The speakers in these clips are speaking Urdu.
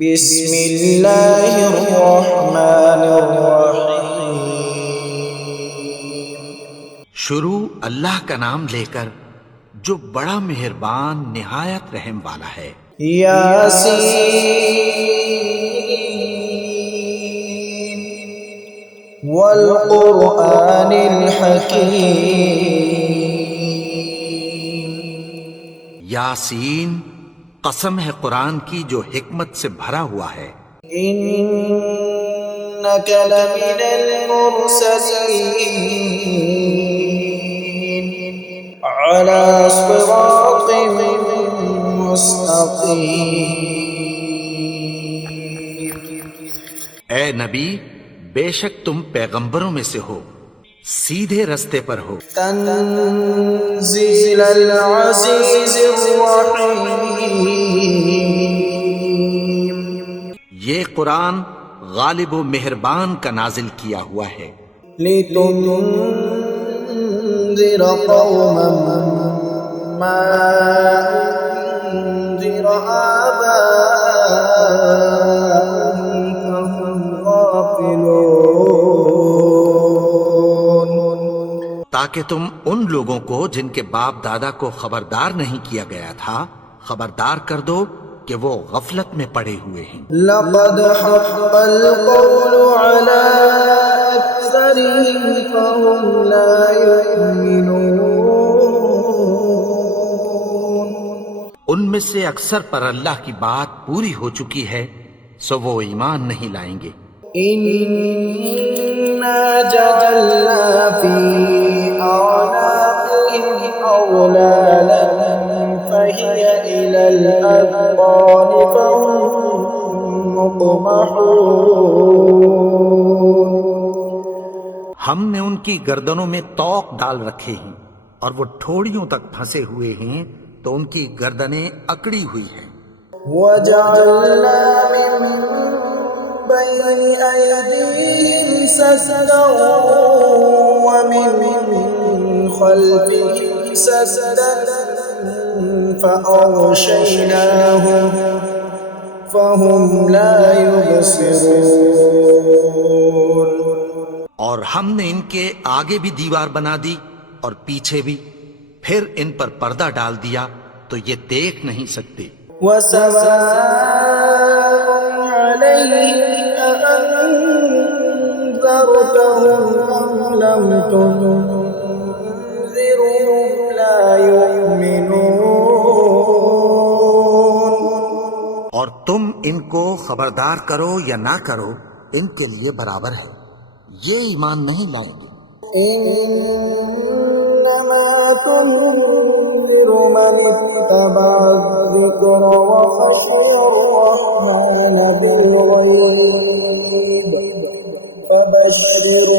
بسم اللہ الرحمن الرحیم۔ شروع اللہ کا نام لے کر جو بڑا مہربان نہایت رحم والا ہے۔ یاسین والقرآن الحکیم۔ یاسین، قسم ہے قرآن کی جو حکمت سے بھرا ہوا ہے۔ انک لمن المرسلین علی صراط مستقیم۔ اے نبی، بے شک تم پیغمبروں میں سے ہو، سیدھے رستے پر ہو۔ تنزیل العزیز الرحیم۔ یہ قرآن غالب و مہربان کا نازل کیا ہوا ہے۔ لتنذر قوما ما انذر آباؤهم فهم غافلون۔ تاکہ تم ان لوگوں کو جن کے باپ دادا کو خبردار نہیں کیا گیا تھا خبردار کر دو کہ وہ غفلت میں پڑے ہوئے ہیں۔ لقد حق القول على أكثرهم فهم لا يؤمنون۔ ان میں سے اکثر پر اللہ کی بات پوری ہو چکی ہے، سو وہ ایمان نہیں لائیں گے۔ إنا جعلنا في أعناقهم أغلالا فهي إلى الأذقان فهم مقمحون۔ ہم نے ان کی گردنوں میں طوق ڈال رکھے ہیں اور وہ ٹھوڑیوں تک پھنسے ہوئے ہیں، تو ان کی گردنیں اکڑی ہوئی ہیں۔ وجعلنا من بين أيديهم سدا ومن خلفهم سدا فأغشيناهم فهم لا يبصرون۔ اور ہم نے ان کے آگے بھی دیوار بنا دی اور پیچھے بھی، پھر ان پر پردہ ڈال دیا تو یہ دیکھ نہیں سکتے۔ وسواء عليهم أأنذرتهم أم لم تنذرهم لا يؤمنون۔ اور تم ان کو خبردار کرو یا نہ کرو، ان کے لیے برابر ہے، یہ ایمان نہیں لائیں گے۔ إنما تنذر من اتبع الذكر وخشي الرحمن بالغيب فبشره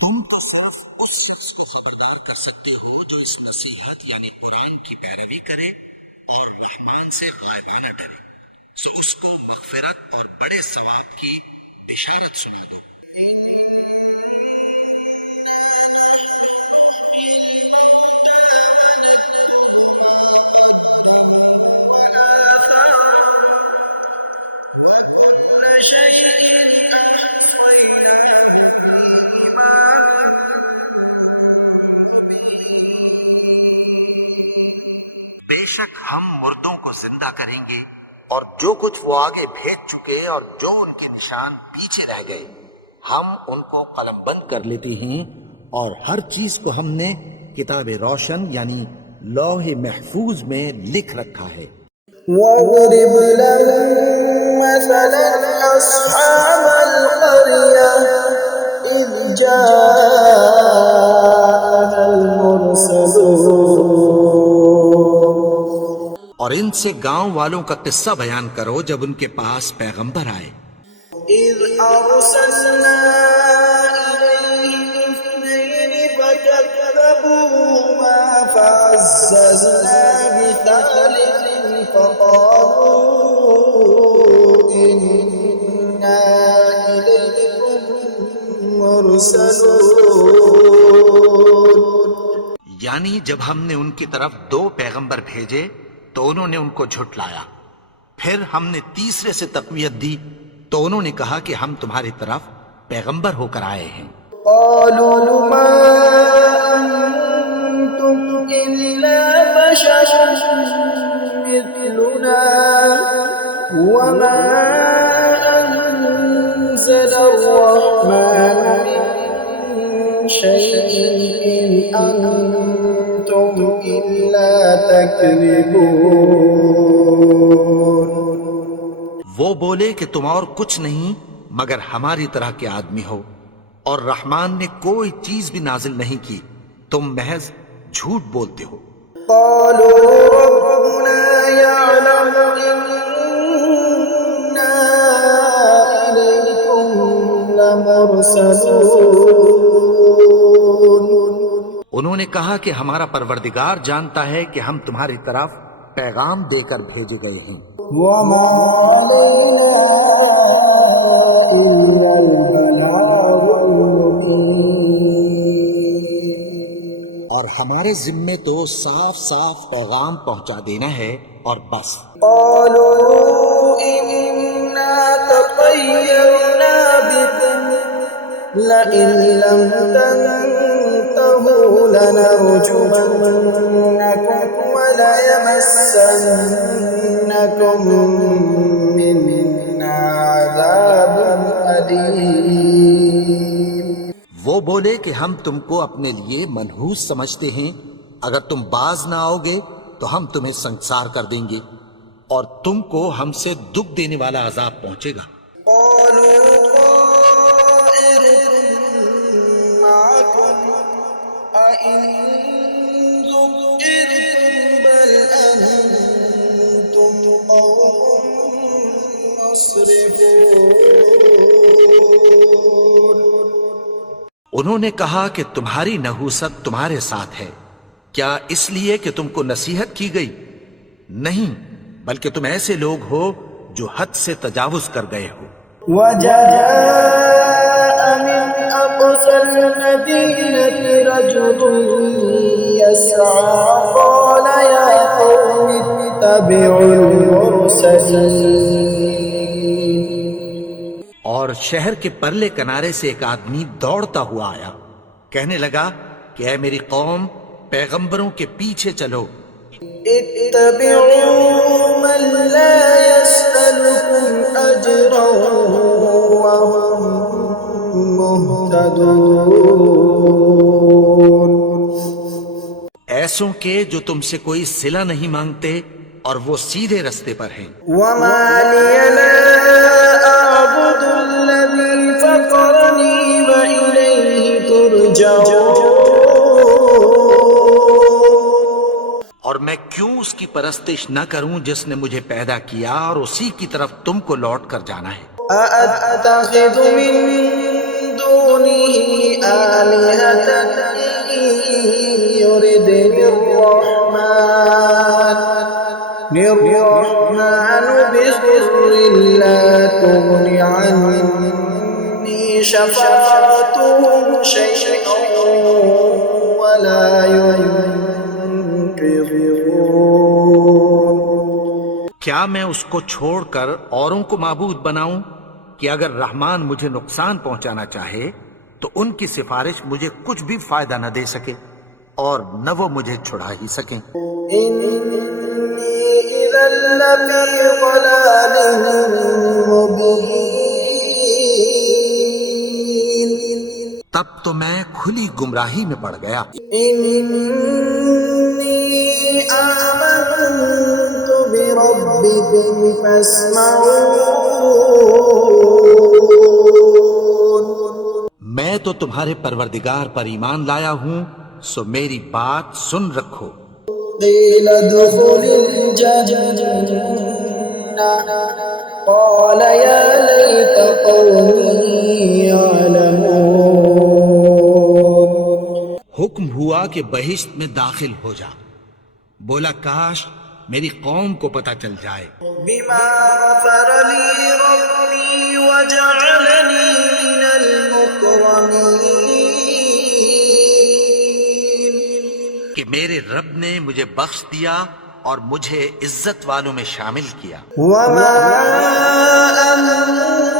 تم تو صرف اس شخص کو خبردار کر سکتے ہو جو اس نصیحت یعنی قرآن کی پیروی کرے اور رحمان سے غائبانہ ڈرے، سو اس کو مغفرت اور بڑے ثواب کی بشارت سنا دو۔ بے شک ہم مردوں کو زندہ کریں گے، اور جو کچھ وہ آگے بھیج چکے اور جو ان کے نشان پیچھے رہ گئے ہم ان کو قلم بند کر لیتے ہیں، اور ہر چیز کو ہم نے کتاب روشن یعنی لوح محفوظ میں لکھ رکھا ہے۔ واضرب لهم مثلا أصحاب القرية إذ جاءها المرسلون۔ اور ان سے گاؤں والوں کا قصہ بیان کرو جب ان کے پاس پیغمبر آئے۔ إذ أرسلنا إليهم اثنين فكذبوهما فعززنا بثالث فقالوا إنا إليكم مرسلون۔ یعنی جب ہم نے ان کی طرف 2 پیغمبر بھیجے تو انہوں نے ان کو جھٹلایا، پھر ہم نے تیسرے سے تقویت دی تو انہوں نے کہا کہ ہم تمہاری طرف پیغمبر ہو کر آئے ہیں۔ قالوا ما أنتم إلا بشر مثلنا وما أنزل الرحمن من شيء إن أنتم إلا تكذبون۔ وہ بولے کہ تم اور کچھ نہیں مگر ہماری طرح کے آدمی ہو، اور رحمان نے کوئی چیز بھی نازل نہیں کی، تم محض جھوٹ بولتے ہو۔ قالوا ربنا يعلم إنا إليكم لمرسلون۔ انہوں نے کہا کہ ہمارا پروردگار جانتا ہے کہ ہم تمہاری طرف پیغام دے کر بھیجے گئے ہیں، وما علينا إلا البلاغ المبين۔ اور ہمارے ذمے تو صاف صاف پیغام پہنچا دینا ہے اور بس۔ قالوا إنا تطيرنا بكم لئن لم تنتهوا لنرجمنكم وليمسنكم منا عذاب أليم۔ وہ بولے کہ ہم تم کو اپنے لیے منحوس سمجھتے ہیں، اگر تم باز نہ آؤ گے تو ہم تمہیں سنسار کر دیں گے اور تم کو ہم سے دکھ دینے والا عذاب پہنچے گا۔ قالوا طائركم معكم أئن ذكرتم بل أنتم قوم مسرفون۔ انہوں نے کہا کہ تمہاری نحوست تمہارے ساتھ ہے، کیا اس لیے کہ تم کو نصیحت کی گئی؟ نہیں، بلکہ تم ایسے لوگ ہو جو حد سے تجاوز کر گئے ہو۔ وجاء من أقصى المدينة رجل يسعى قال يا قوم اتبعوا المرسلين۔ اور شہر کے پرلے کنارے سے ایک آدمی دوڑتا ہوا آیا، کہنے لگا کہ اے میری قوم، پیغمبروں کے پیچھے چلو۔ اتبعوا من لا يسألكم أجرا وهم مهتدون۔ ایسوں کے جو تم سے کوئی صلہ نہیں مانگتے اور وہ سیدھے رستے پر ہیں۔ وما لي لا أعبد الذي فطرني وإليه ترجعون۔ اور میں کیوں اس کی پرستش نہ کروں جس نے مجھے پیدا کیا اور اسی کی طرف تم کو لوٹ کر جانا ہے۔ أأتخذ من دونه آلهة إن يردني الرحمن بضر لا تغن عني شفاعتهم شيئا ولا ينقذون۔ کیا میں اس کو چھوڑ کر اوروں کو معبود بناؤں کہ اگر رحمان مجھے نقصان پہنچانا چاہے تو ان کی سفارش مجھے کچھ بھی فائدہ نہ دے سکے اور نہ وہ مجھے چھڑا ہی سکیں۔ إني إذا لفي ضلال مبين۔ تب تو میں کھلی گمراہی میں پڑ گیا۔ إني آمنت بربكم فاسمعون۔ میں تو تمہارے پروردگار پر ایمان لایا ہوں، سو میری بات سن رکھو۔ قيل ادخل الجنة قال يا ليت قومي يعلمون۔ حکم ہوا کہ بہشت میں داخل ہو جا، بولا کاش میری قوم کو پتہ چل جائے۔ بما غفر لي ربي وجعلني من المكرمين۔ کہ میرے رب نے مجھے بخش دیا اور مجھے عزت والوں میں شامل کیا۔ وما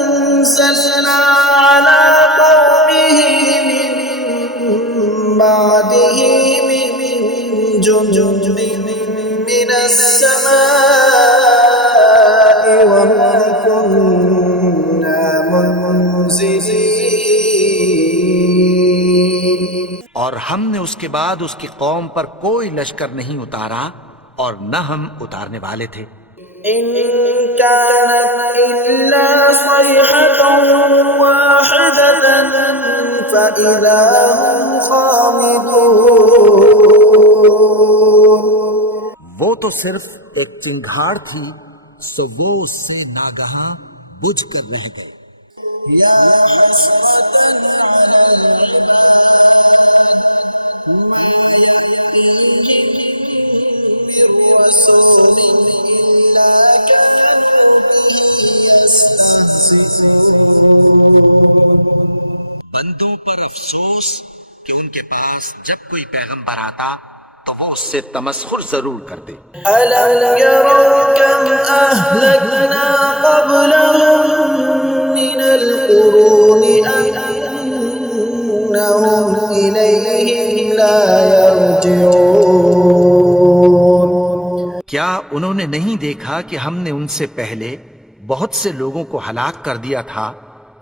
أنزلنا على قومه من بعده من جند من السماء وما كنا منزلين۔ اور ہم نے اس کے بعد اس کی قوم پر کوئی لشکر نہیں اتارا اور نہ ہم اتارنے والے تھے۔ إن كانت إلا صيحة واحدة فإذا هم خامدون۔ وہ تو صرف ایک چنگھاڑ تھی، سو وہ اس سے ناگہاں بجھ کر رہ گئے۔ يا حسرة على العباد ما يأتيهم من رسول إلا كانوا به يستهزئون۔ بندوں پر افسوس کہ ان کے پاس جب کوئی پیغمبر آتا تو وہ اس سے تمسخر ضرور کرتے۔ ألم يروا كم أهلكنا قبلهم من القرون أنهم إليهم لا يرجعون۔ کیا انہوں نے نہیں دیکھا کہ ہم نے ان سے پہلے بہت سے لوگوں کو ہلاک کر دیا تھا،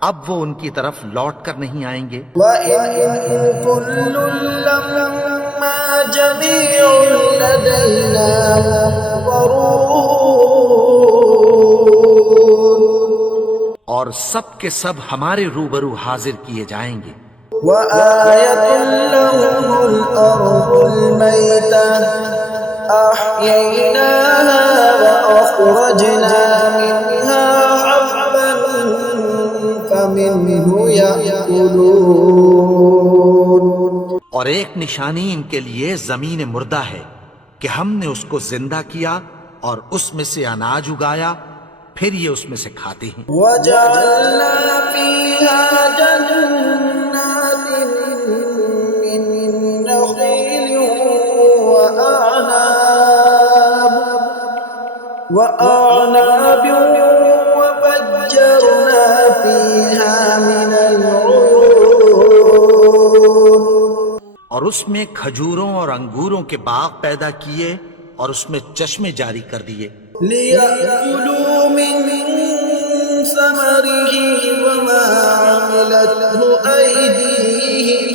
اب وہ ان کی طرف لوٹ کر نہیں آئیں گے؟ وَإِن كُلٌّ لَّمَّا جَمِيعٌ لَّدَيْنَا مُحْضَرُونَ۔ اور سب کے سب ہمارے روبرو حاضر کیے جائیں گے۔ وَآيَةٌ لَّهُمُ الْأَرْضُ الْمَيْتَةُ أَحْيَيْنَاهَا وَأَخْرَجْنَا مِنْهَا حَبًّا فَمِنْهُ يَأْكُلُونَ۔ اور ایک نشانی ان کے لیے زمین مردہ ہے کہ ہم نے اس کو زندہ کیا اور اس میں سے اناج اگایا، پھر یہ اس میں سے کھاتے ہیں۔ وَجَعَلْنَا فِيهَا جَنَّاتٍ مِّن نَّخِيلٍ وَأَعْنَابٍ وَفَجَّرْنَا فِيهَا مِنَ الْعُيُونِ۔ اور اس میں کھجوروں اور انگوروں کے باغ پیدا کیے اور اس میں چشمے جاری کر دیے۔ لِيَأْكُلُوا مِن ثَمَرِهِ وَمَا عَمِلَتْهُ أَيْدِيهِمْ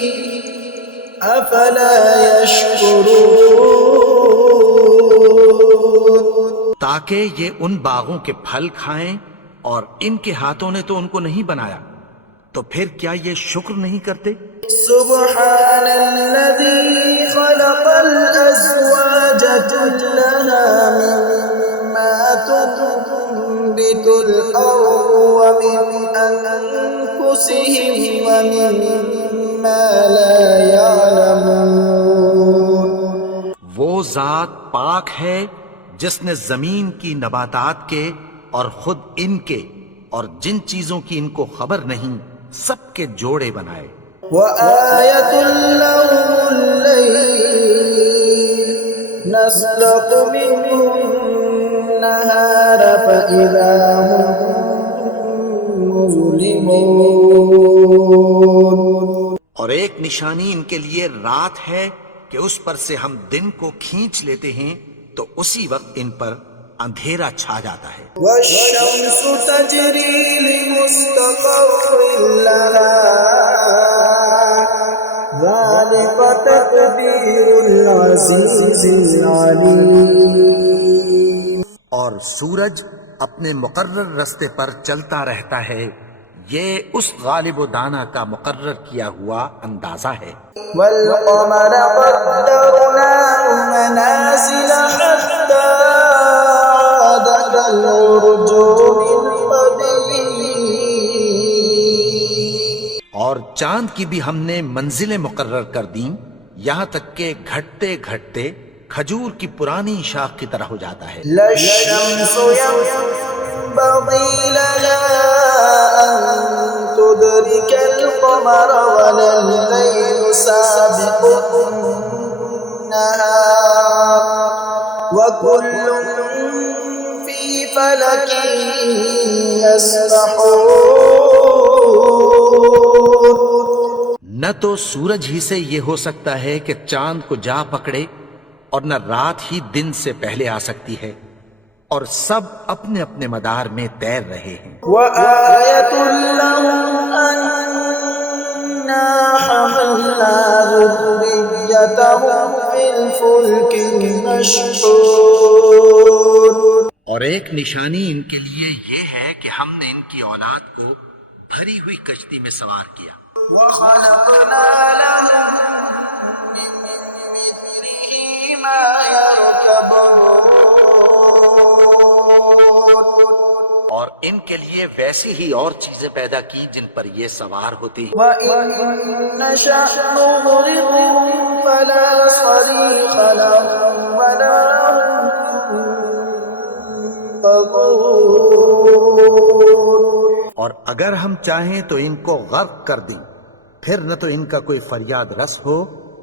أَفَلَا يَشْكُرُونَ۔ تاکہ یہ ان باغوں کے پھل کھائیں، اور ان کے ہاتھوں نے تو ان کو نہیں بنایا، تو پھر کیا یہ شکر نہیں کرتے؟ سبحان الذي خلق الأزواج كلها مما تنبت الأرض ومن أنفسهم ومما لا يعلمون۔ وہ ذات پاک ہے جس نے زمین کی نباتات کے اور خود ان کے اور جن چیزوں کی ان کو خبر نہیں سب کے جوڑے بنائے۔ وَآيَةٌ لَّهُمُ اللَّيْلُ نَسْلَخُ مِنْهُ النَّهَارَ فَإِذَا هُم مُظْلِمُونَ۔ اور ایک نشانی ان کے لیے رات ہے کہ اس پر سے ہم دن کو کھینچ لیتے ہیں تو اسی وقت ان پر اندھیرا چھا جاتا ہے۔ وَالشَّمْسُ تَجْرِي لِمُسْتَقَرٍّ لَّهَا ذَلِكَ تَقْدِيرُ الْعَزِيزِ الْعَلِيمِ۔ اور سورج اپنے مقرر رستے پر چلتا رہتا ہے، یہ اس غالب و دانا کا مقرر کیا ہوا اندازہ ہے۔ وَالْقَمَرَ قَدَّرْنَاهُ مَنَازِلَ حَتَّى عَادَ كَالْعُرْجُونِ الْقَدِيمِ۔ اور چاند کی بھی ہم نے منزلیں مقرر کر دیں، یہاں تک کہ گھٹتے گھٹتے کھجور کی پرانی شاخ کی طرح ہو جاتا ہے۔ لَا الشَّمْسُ يَنبَغِي لَهَا أَن تُدْرِكَ الْقَمَرَ وَلَا اللَّيْلُ سَابِقُ النهار وكل في فلك يسبحون. نہ تو سورج ہی سے یہ ہو سکتا ہے کہ چاند کو جا پکڑے، اور نہ رات ہی دن سے پہلے آ سکتی ہے، اور سب اپنے اپنے مدار میں تیر رہے ہیں. وآية لهم أنا حملنا ذريتهم في الفلك المشحون. اور ایک نشانی ان کے لیے یہ ہے کہ ہم نے ان کی اولاد کو بھری ہوئی کشتی میں سوار کیا. وخلقنا لهم من مثله ما يركبون. اور ان کے لیے ویسی ہی اور چیزیں پیدا کی جن پر یہ سوار ہوتی. وَإِن نَّشَأْ نُغْرِقْهُمْ فَلَا صَرِيخَ لَهُمْ وَلَا هُمْ ينقذون. اور اگر ہم چاہیں تو ان کو غرق کر دیں، پھر نہ تو ان کا کوئی فریاد رس ہو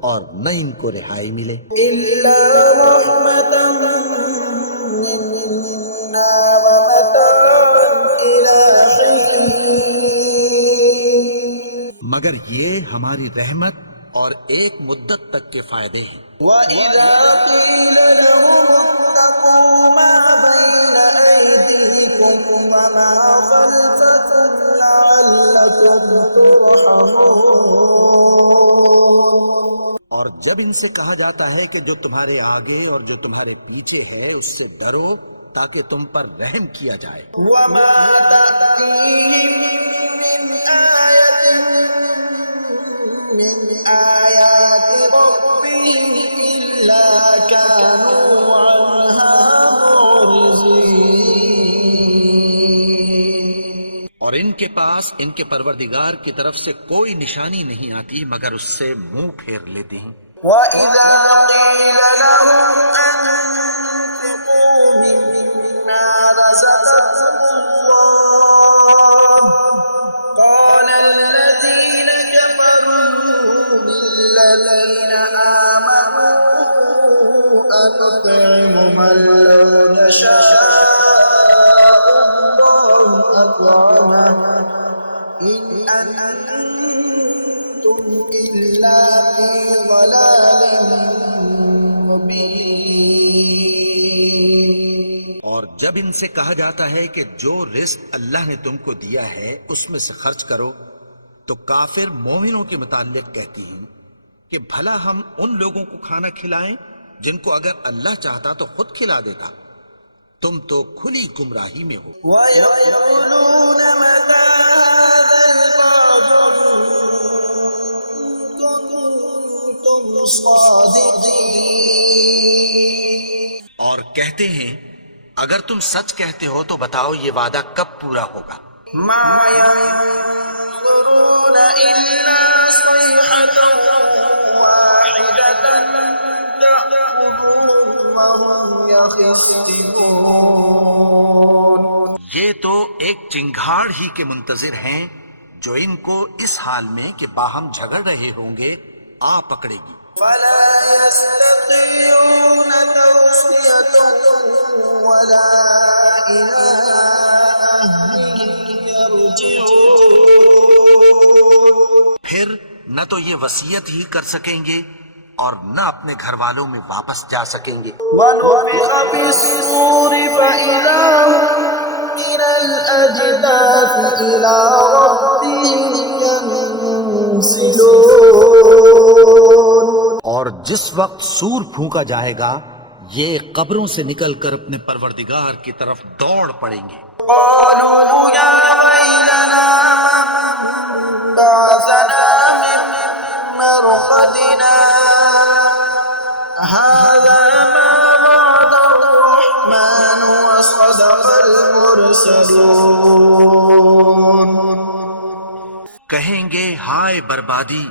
اور نہ ان کو رہائی ملے. إِلَّا رَحْمَةً مِّنَّا وَمَتَاعًا إِلَىٰ حِينٍ. مگر یہ ہماری رحمت اور ایک مدت تک کے فائدے ہیں. وَإِذَا قِيلَ لَهُمُ اتَّقُوا مَا بَيْنَ أَيْدِيكُمْ وَمَا خَلْفَكُمْ لَعَلَّكُمْ تُرْحَمُونَ. اور جب ان سے کہا جاتا ہے کہ جو تمہارے آگے اور جو تمہارے پیچھے ہے اس سے ڈرو تاکہ تم پر رحم کیا جائے. وَمَا تَأْتِيهِم مِّنْ آيَةٍ مِّنْ آيَاتِ رَبِّهِمْ إِلَّا كَانُوا عَنْهَا مُعْرِضِينَ. اور ان کے پاس ان کے پروردگار کی طرف سے کوئی نشانی نہیں آتی مگر اس سے منہ پھیر لیتے ہیں. وَإِذَا قِيلَ لَهُمْ أَنفِقُوا مِمَّا رَزَقَكُمُ اللَّهُ قَالَ الَّذِينَ كَفَرُوا لِلَّذِينَ آمَنُوا أَنُطْعِمُ مَن لَّوْ يَشَاءُ اللَّهُ أَطْعَمَهُ إِنْ أَنتُمْ إِلَّا فِي ضَلَالٍ مُّبِينٍ. اور جب ان سے کہا جاتا ہے کہ جو رزق اللہ نے تم کو دیا ہے اس میں سے خرچ کرو، تو کافر مومنوں کے متعلق کہتی ہیں کہ بھلا ہم ان لوگوں کو کھانا کھلائیں جن کو اگر اللہ چاہتا تو خود کھلا دیتا. تم تو کھلی گمراہی میں ہو. وَيَقُولُونَ مَتَىٰ هَٰذَا الْوَعْدُ إِن كُنتُمْ صَادِقِينَ. اور کہتے ہیں اگر تم سچ کہتے ہو تو بتاؤ یہ وعدہ کب پورا ہوگا. مَا يَنظُرُونَ إِلَّا صَيْحَةً وَاحِدَةً تَأْخُذُهُمْ وَهُمْ يَخِصِّمُونَ. یہ تو ایک چنگھاڑ ہی کے منتظر ہیں جو ان کو اس حال میں کہ باہم جھگڑ رہے ہوں گے آ پکڑے گی. فَلَا يَسْتَطِيعُونَ تَوْصِيَةً وَلَا إِلَىٰ أَهْلِهِمْ يَرْجِعُونَ. پھر نہ تو یہ وصیت ہی کر سکیں گے اور نہ اپنے گھر والوں میں واپس جا سکیں گے. وَنُفِخَ فِي الصُّورِ فَإِذَا هُم مِّنَ الْأَجْدَاثِ إِلَىٰ رَبِّهِمْ يَنسِلُونَ. اور جس وقت سور پھونکا جائے گا یہ قبروں سے نکل کر اپنے پروردگار کی طرف دوڑ پڑیں گے. قَالُوا يَا وَيْلَنَا مَن بَعَثَنَا مِن مَّرْقَدِنَا هَٰذَا مَا وَعَدَ الرَّحْمَٰنُ وَصَدَقَ الْمُرْسَلُونَ. کہیں گے ہائے بربادی،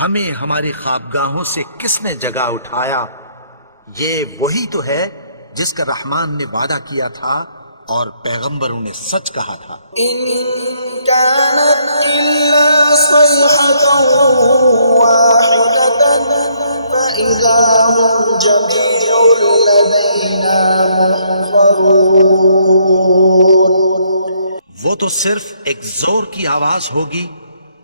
ہمیں ہماری خوابگاہوں سے کس نے جگا اٹھایا. یہ وہی تو ہے جس کا رحمان نے وعدہ کیا تھا اور پیغمبروں نے سچ کہا تھا. إِن كَانَتْ إِلَّا صَيْحَةً وَاحِدَةً فَإِذَا هُمْ تو صرف ایک زور کی آواز ہوگی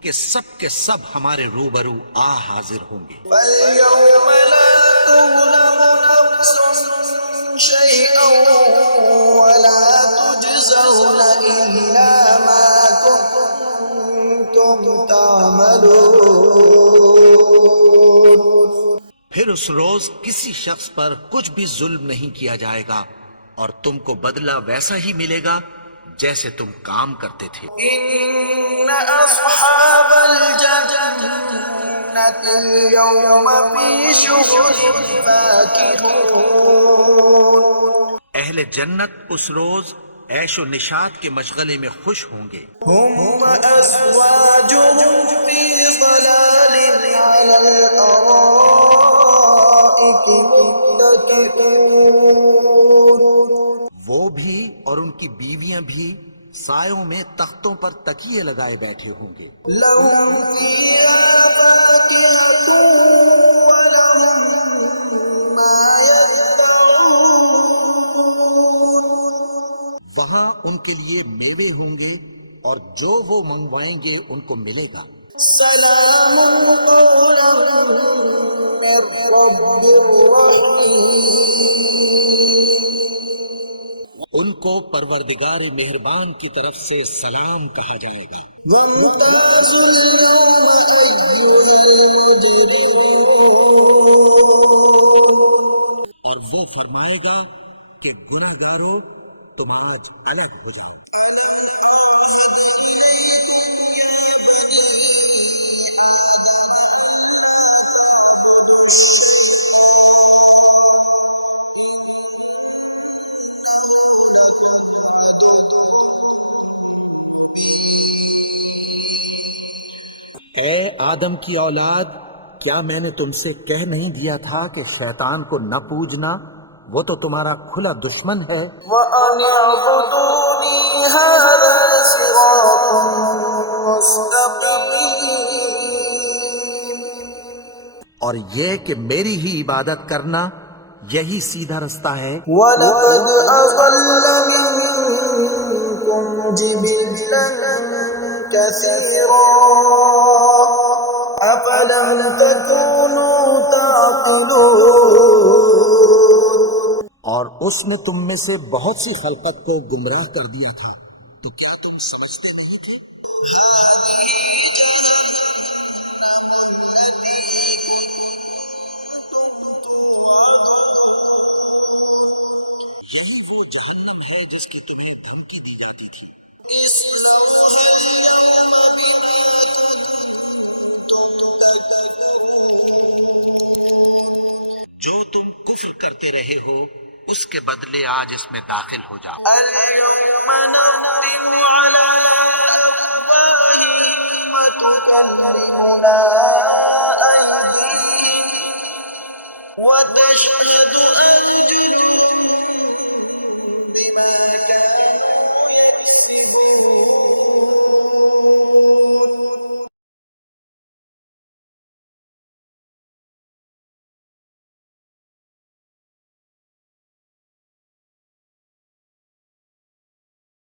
کہ سب کے سب ہمارے روبرو حاضر ہوں گے. فَالْيَوْمَ لَا تُظْلَمُ نَفْسٌ شَيْئًا وَلَا تُجْزَوْنَ إِلَّا مَا كُنتُمْ تَعْمَلُونَ. پھر اس روز کسی شخص پر کچھ بھی ظلم نہیں کیا جائے گا اور تم کو بدلہ ویسا ہی ملے گا جیسے تم کام کرتے تھے. إِنَّ أَصْحَابَ الْجَنَّةِ الْيَوْمَ فِي شُغُلٍ فَاكِهُونَ. اہل جنت اس روز عیش و نشاط کے مشغلے میں خوش ہوں گے. هُمْ وَأَزْوَاجُهُمْ فِي ظَلَالٍ عَلَى الْأَرَائِكِ مُتَّكِئُونَ. وہ بھی اور ان کی بیویاں بھی سایوں میں تختوں پر تکیے لگائے بیٹھے ہوں گے. لَهُمْ فِيهَا فَاكِهَةٌ وَلَهُمْ مَا يَدَّعُونَ. وہاں ان کے لیے میوے ہوں گے اور جو وہ منگوائیں گے ان کو ملے گا. سلام قولا من رب رحیم. ان کو پروردگار مہربان کی طرف سے سلام کہا جائے گا. وامتازوا اليوم أيها المجرمون. اور وہ فرمائے گا کہ گنہگارو تم آج الگ ہو جاؤ. اے آدم کی اولاد، کیا میں نے تم سے کہہ نہیں دیا تھا کہ شیطان کو نہ پوجنا، وہ تو تمہارا کھلا دشمن ہے. وَأَنِ اعْبُدُونِي هَذَا صِرَاطٌ مُسْتَقِيمٌ. اور یہ کہ میری ہی عبادت کرنا یہی سیدھا رستہ ہے. وَلَقَدْ أَضَلَّ مِنكُمْ جِبِلًّا كَثِيرًا أَفَلَمْ تَكُونُوا تَعْقِلُونَ. اور اس نے تم میں سے بہت سی خلقت کو گمراہ کر دیا تھا، تو کیا تم سمجھتے نہیں تھے؟ یہی وہ جہنم ہے جس کی تمہیں دھمکی دی جاتی تھی. اصْلَوْهَا الْيَوْمَ بِمَا كُنتُمْ تَكْفُرُونَ. جو تم کفر کرتے رہے ہو اس کے بدلے آج اس میں داخل ہو جاؤ. الْيَوْمَ نَخْتِمُ عَلَىٰ أَفْوَاهِهِمْ وَتُكَلِّمُنَا أَيْدِيهِمْ وَتَشْهَدُ أَرْجُلُهُم بِمَا كَانُوا يَكْسِبُونَ.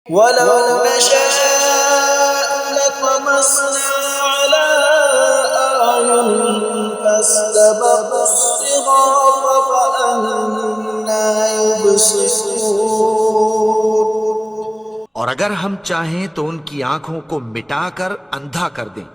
وَلَوْ نَشَاءُ لَطَمَسْنَا عَلَىٰ أَعْيُنِهِمْ فَاسْتَبَقُوا الصِّرَاطَ فَأَنَّىٰ يُبْصِرُونَ. اور اگر ہم چاہیں تو ان کی آنکھوں کو مٹا کر اندھا کر دیں،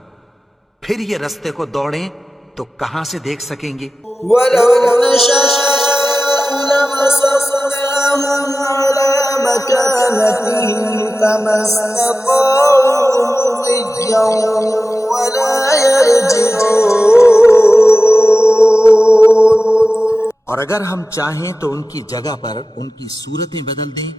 پھر یہ رستے کو دوڑیں تو کہاں سے دیکھ سکیں گے. وَلَوْ نَشَاءُ لَمَسَخْنَاهُمْ عَلَىٰ مَكَانَتِهِمْ فَمَا اسْتَطَاعُوا مُضِيًّا وَلَا يَرْجِعُونَ. اور اگر ہم چاہیں تو ان کی جگہ پر ان کی صورتیں بدل دیں،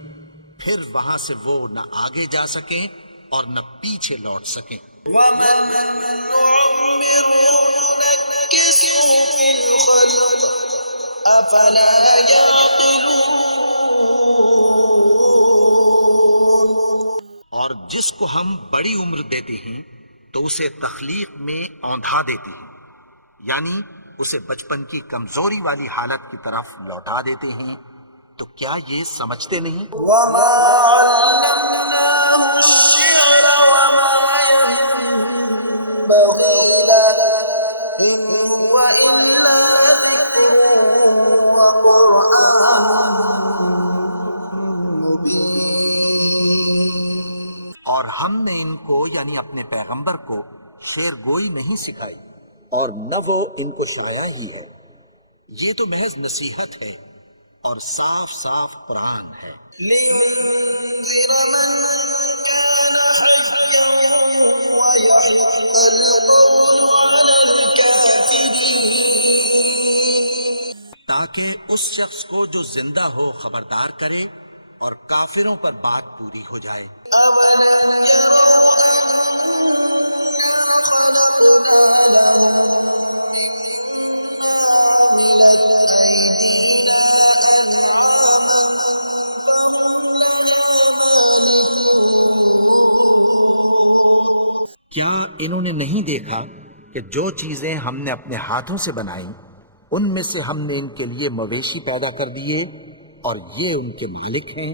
پھر وہاں سے وہ نہ آگے جا سکیں اور نہ پیچھے لوٹ سکیں. وَمَن نُّعَمِّرْهُ نُنَكِّسْهُ فِي الْخَلْقِ أَفَلَا يَعْقِلُونَ. اور جس کو ہم بڑی عمر دیتے ہیں تو اسے تخلیق میں اوندھا دیتے ہیں، یعنی اسے بچپن کی کمزوری والی حالت کی طرف لوٹا دیتے ہیں، تو کیا یہ سمجھتے نہیں؟ وَمَا عَلَّمْنَاهُ الشعر وما ينبغي له إن هو إلا ذكر وقرآن مبين. اور ہم نے ان کو یعنی اپنے پیغمبر کو شعر گوئی نہیں سکھائی اور نہ وہ ان کو سنایا ہی ہے. یہ تو محض نصیحت ہے اور صاف صاف قرآن ہے. لينذر من كان حيا ويحق القول على الكافرين. تاکہ اس شخص کو جو زندہ ہو خبردار کرے اور کافروں پر بات پوری ہو جائے. أولم يروا أنا خلقنا لهم مما عملت أيدينا أنعاما فهم لها مالكون. کیا انہوں نے نہیں دیکھا کہ جو چیزیں ہم نے اپنے ہاتھوں سے بنائیں ان میں سے ہم نے ان کے لیے مویشی پیدا کر دیے اور یہ ان کے مالک ہیں.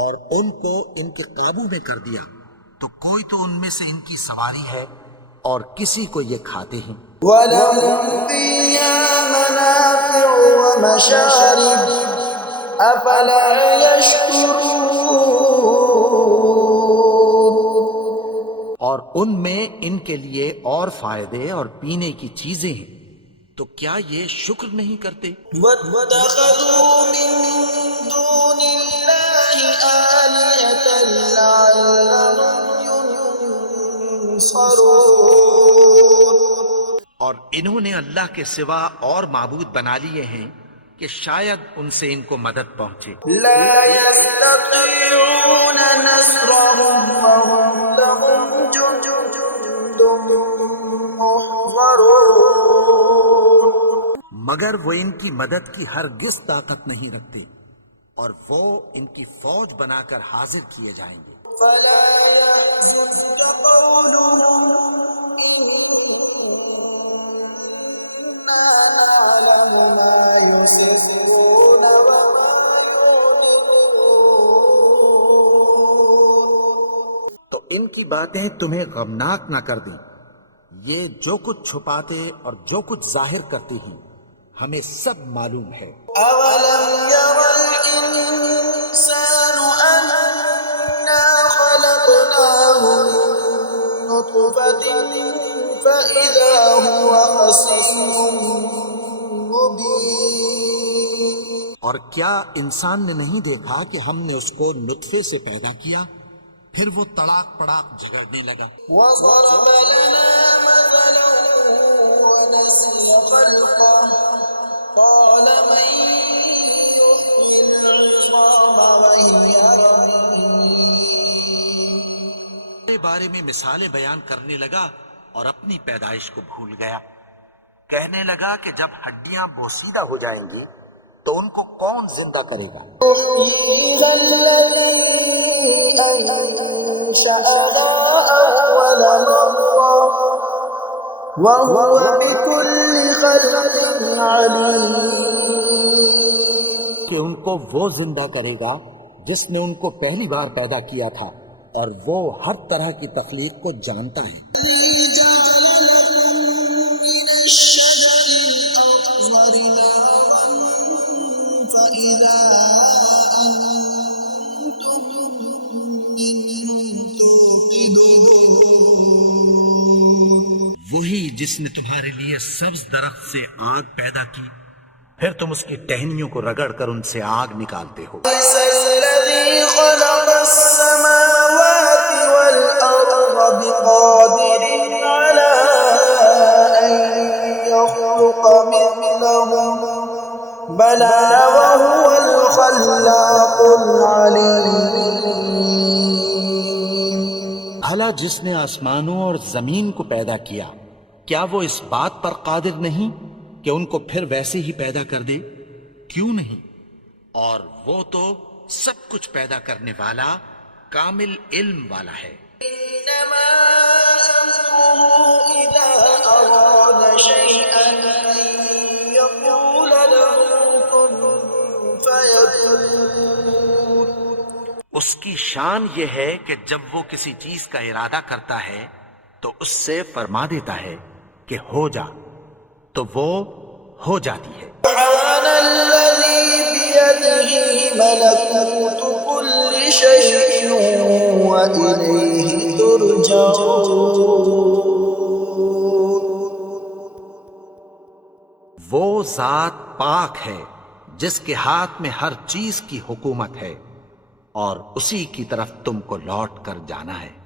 اور ان کو ان کے قابو میں کر دیا تو کوئی تو ان میں سے ان کی سواری ہے اور کسی کو یہ کھاتے ہیں. وَلَهُمْ فِيهَا مَنَافِعُ وَمَشَارِبُ أَفَلَا يَشْكُرُونَ. اور ان میں ان کے لیے اور فائدے اور پینے کی چیزیں ہیں تو کیا یہ شکر نہیں کرتے؟ وَاتَّخَذُوا مِن دُونِ اللَّهِ آلِهَةً لَعَلَّهُمْ يُنصَرُونَ. اور انہوں نے اللہ کے سوا اور معبود بنا لیے ہیں کہ شاید ان سے ان کو مدد پہنچے. لا يستطيعون نصرهم وهم لهم جند محضرون. مگر وہ ان کی مدد کی ہرگز طاقت نہیں رکھتے اور وہ ان کی فوج بنا کر حاضر کیے جائیں گے. فلا يحزنك قولهم إنا نعلم ما يسرون وما يعلنون. تو ان کی باتیں تمہیں غمناک نہ کر دیں. یہ جو کچھ چھپاتے اور جو کچھ ظاہر کرتے ہیں ہمیں سب معلوم ہے. أولم ير الإنسان أنا خلقناه من نطفة فإذا هو خصيم مبين. اور کیا انسان نے نہیں دیکھا کہ ہم نے اس کو نطفے سے پیدا کیا پھر وہ تڑاک پڑاک جھگڑنے لگا. وضرب لنا مثلا ونسي خلقه قال من يحيي العظام وهي رميم. کے بارے میں مثالیں بیان کرنے لگا اور اپنی پیدائش کو بھول گیا. کہنے لگا کہ جب ہڈیاں بوسیدہ ہو جائیں گی تو ان کو کون زندہ کرے گا؟ يحييها الذي أنشأها أول مرة وهو بكل خلق عليم. کہ ان کو وہ زندہ کرے گا جس نے ان کو پہلی بار پیدا کیا تھا اور وہ ہر طرح کی تخلیق کو جانتا ہے. الذي جعل لكم من الشجر الأخضر نارا فإذا أنتم منه توقدون. وہی جس نے تمہارے لیے سبز درخت سے آگ پیدا کی پھر تم اس کی ٹہنیوں کو رگڑ کر ان سے آگ نکالتے ہو. ليس الذي خلق السماوات والأرض بقادر على أن يخلق مثلهم بلى وهو الخلاق العليم. بھلا جس نے آسمانوں اور زمین کو پیدا کیا کیا وہ اس بات پر قادر نہیں کہ ان کو پھر ویسے ہی پیدا کر دے؟ کیوں نہیں؟ اور وہ تو سب کچھ پیدا کرنے والا کامل علم والا ہے. إنما أمره إذا اس کی شان یہ ہے کہ جب وہ کسی چیز کا ارادہ کرتا ہے تو اس سے فرما دیتا ہے کہ ہو جا، تو وہ ہو جاتی ہے۔ سبحان الذي بيده ملكوت كل شيء وإليه ترجعون۔ وہ ذات پاک ہے جس کے ہاتھ میں ہر چیز کی حکومت ہے اور اسی کی طرف تم کو لوٹ کر جانا ہے۔